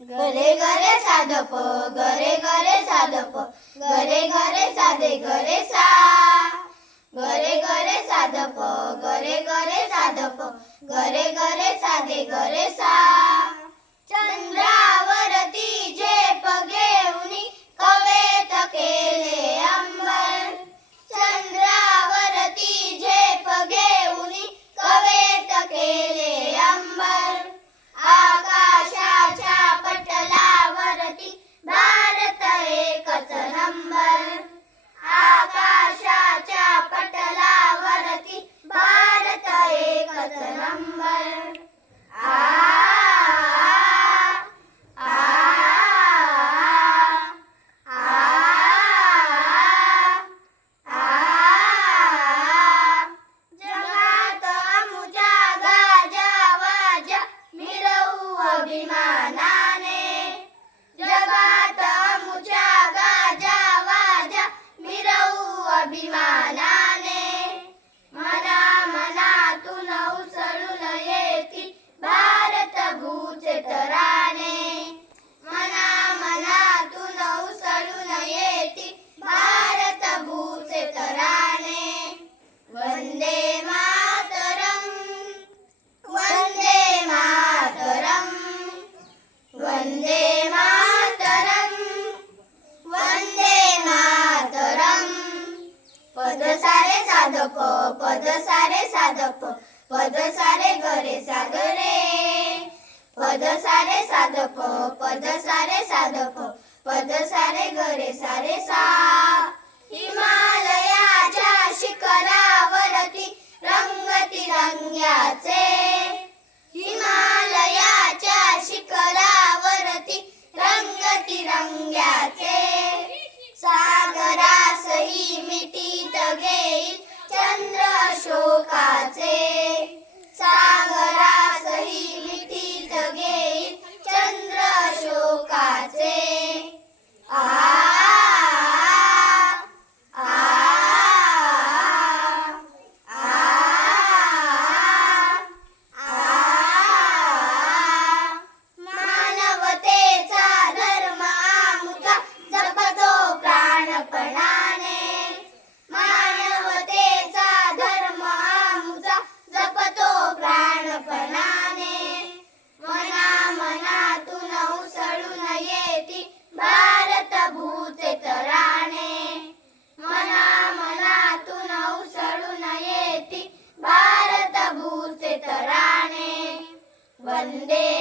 गरे गरे साधप गरे गरे साधप गरे गरे साधे गरे सा गरे गरे साधप गरे गरे साधप गरे गरे साधे गरे सा चंद्रावरती झेप घेऊनी कवेत केले अंबर चंद्रावरती झेप घेऊनी कवेत केले अंबर आकाशाच्या पटलावरती भारत एकच नंबर आकाशाच्या पटलावरती भारत एकच नंबर जगात अमुजा गाजा वाजा मिरवू अभिमानाने जगात अमुजा गाजा वाजा मिरवू अभिमानाने मना मनातून उसळून येती भारत भूचे तराने मना मनातून उसळून येती भारत भूचे तराने वंदे मातरम वंदे मातरम वंदे मातरम वंदे मातरम पद सारे साधप पद सारे साधप पद सारे गरे सागरे पद सारे साधप पद सारे साधप पद सारे गरे सारे सा हिमालयाच्या शिखरावरती रंगतिरंग्याचे हिमालयाच्या शिखरावरती रंगतिरंग्याचे सागरासही मिटीत घेईल चंद्र अशोकाचे सागरासही मिटीत घेईल चंद्र अशोकाचे मानवतेचा धर्म आमुचा जपतो प्राणपणाने मानवतेचा धर्म आमुचा जपतो प्राणपणाने मना मनातून उसळून येती भारत भूचे तराने मना मनातून उसळून येती भारत भूचे तराने वंदे